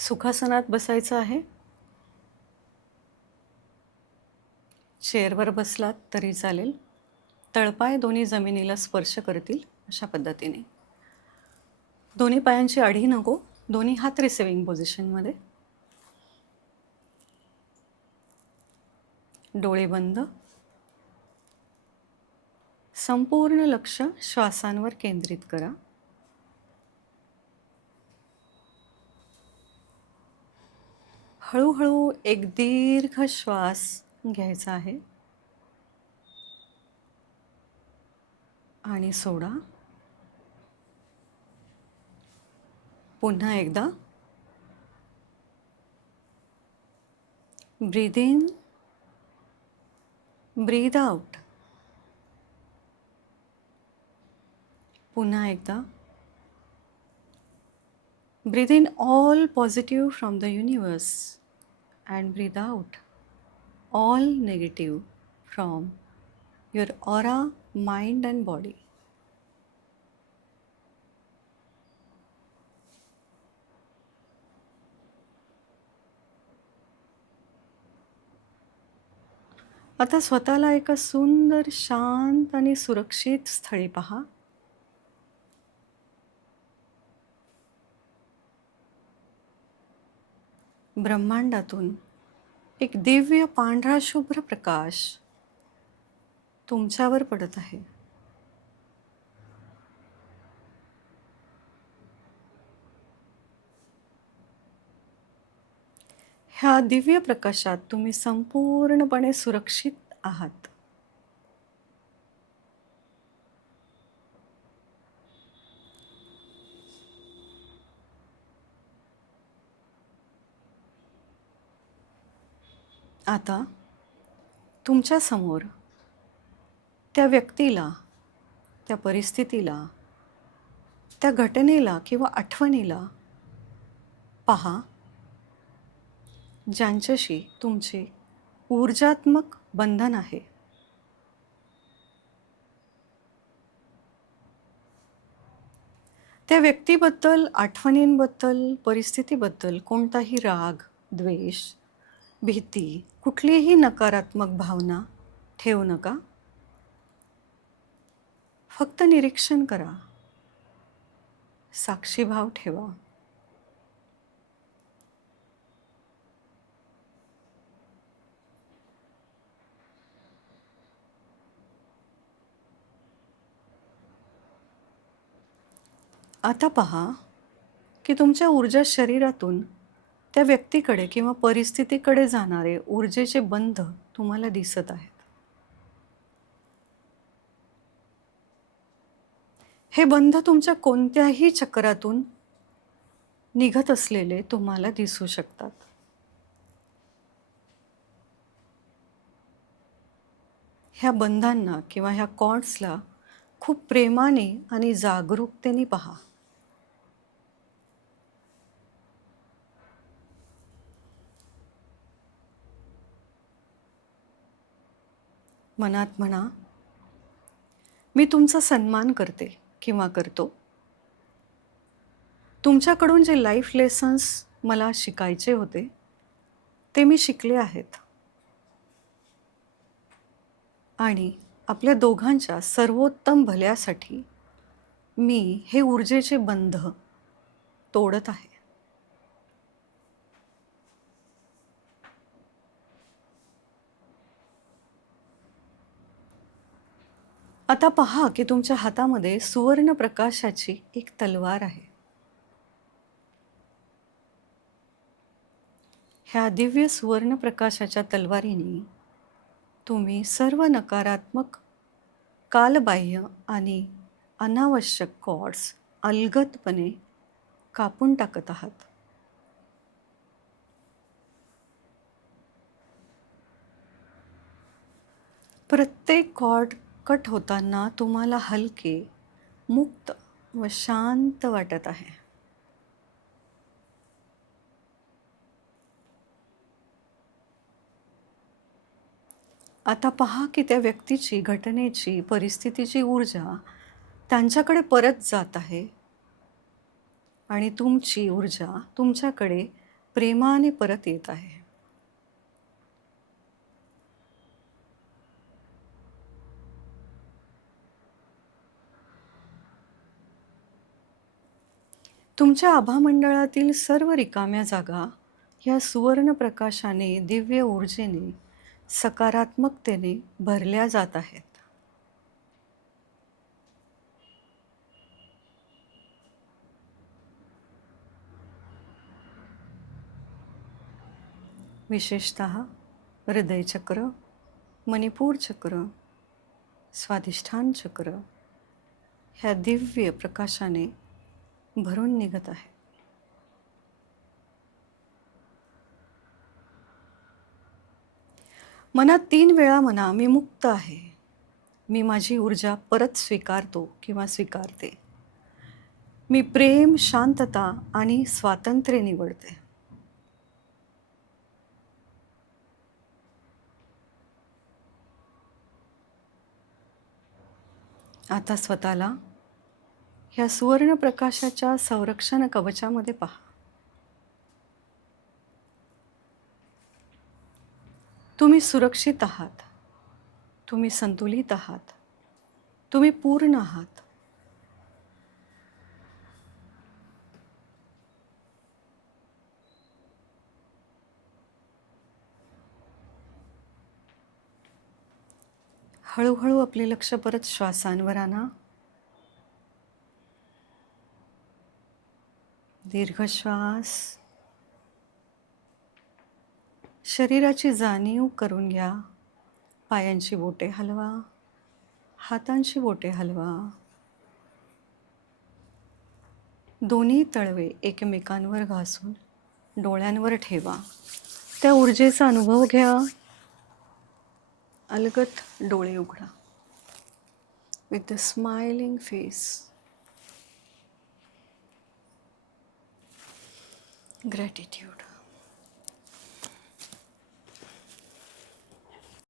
सुखासनात बसायचं आहे. चेअरवर बसलात तरी चालेल. तळपाय दोन्ही जमिनीला स्पर्श करतील अशा पद्धतीने. दोन्ही पायांची आढी नको. दोन्ही हात रिसिव्हिंग पोझिशनमध्ये. डोळे बंद. संपूर्ण लक्ष श्वासांवर केंद्रित करा. हळूहळू एक दीर्घ श्वास घ्यायचा आहे आणि सोडा. पुन्हा एकदा. Breathe in, breathe out. पुन्हा एकदा. Breathe in all positive from the universe and breathe out all negative from your aura, mind and body. आता स्वतःला एका सुंदर, शांत आणि सुरक्षित स्थळी पहा. ब्रह्मांडातून एक दिव्य पांढरा शुभ्र प्रकाश तुमच्यावर पडत आहे. ह्या दिव्य प्रकाशात तुम्ही संपूर्णपणे सुरक्षित आहात. आता तुमच्या समोर त्या व्यक्तीला, त्या परिस्थितीला, त्या घटनेला किंवा आठवणीला पहा ज्यांच्याशी तुमचे ऊर्जात्मक बंधन आहे. त्या व्यक्तीबद्दल, आठवणींबद्दल, परिस्थितीबद्दल कोणताही राग, द्वेष, भीती, कुठलीही नकारात्मक भावना ठेवू नका. फक्त निरीक्षण करा. साक्षीभाव ठेवा. आता पहा की तुमच्या ऊर्जा शरीरातून त्या व्यक्तीकडे किंवा परिस्थितीकडे जाणारे ऊर्जेचे बंध तुम्हाला दिसत आहेत. हे बंध तुमच्या कोणत्याही चक्रातून निघत असलेले तुम्हाला दिसू शकतात. ह्या बंधांना किंवा ह्या कॉर्ड्सला खूप प्रेमाने आणि जागरूकतेने पहा. मनात म्हणा, मी तुमचा सन्मान करते किंवा करतो. तुमच्याकडून जे लाईफ लेसन्स मला शिकायचे होते ते मी शिकले आहेत. आणि आपल्या दोघांच्या सर्वोत्तम भल्यासाठी मी हे ऊर्जेचे बंध तोडत आहे. आता पहा की तुमच्या हातामध्ये सुवर्ण प्रकाशाची एक तलवार आहे. ह्या दिव्य सुवर्ण प्रकाशाच्या तलवारीने तुम्ही सर्व नकारात्मक, कालबाह्य आणि अनावश्यक कॉर्ड्स अलगदपणे कापून टाकत आहात. प्रत्येक कॉर्ड कट होताना तुम्हाला हलके, मुक्त व शांत वाटत आहे. आता पहा की त्या व्यक्तीची, घटनेची, परिस्थितीची ऊर्जा त्यांच्याकडे परत जात आहे आणि तुमची ऊर्जा तुमच्याकडे प्रेमाने परत येत आहे. तुमच्या आभामंडळातील सर्व रिकाम्या जागा ह्या सुवर्ण प्रकाशाने, दिव्य ऊर्जेने, सकारात्मकतेने भरल्या जात आहेत. विशेषतः हृदयचक्र, मणिपूर चक्र, स्वाधिष्ठान चक्र ह्या दिव्य प्रकाशाने भरून निघत आहे. मनात 3 वेळा म्हणा, मी मुक्त आहे. मी माझी ऊर्जा परत स्वीकारतो किंवा स्वीकारते. मी प्रेम, शांतता आणि स्वातंत्र्य निवडते. आता स्वतःला ह्या सुवर्ण प्रकाशाच्या संरक्षण कवचामध्ये पहा. तुम्ही सुरक्षित आहात. तुम्ही संतुलित आहात. तुम्ही पूर्ण आहात. हळूहळू आपले लक्ष परत श्वासांवर आणा. दीर्घ श्वास. शरीराची जाणीव करून घ्या. पायांची बोटे हलवा. हातांची बोटे हलवा. दोन्ही तळवे एकमेकांवर घासून डोळ्यांवर ठेवा. त्या ऊर्जेचा अनुभव घ्या. अलगद डोळे उघडा. With the smiling face. Gratitude.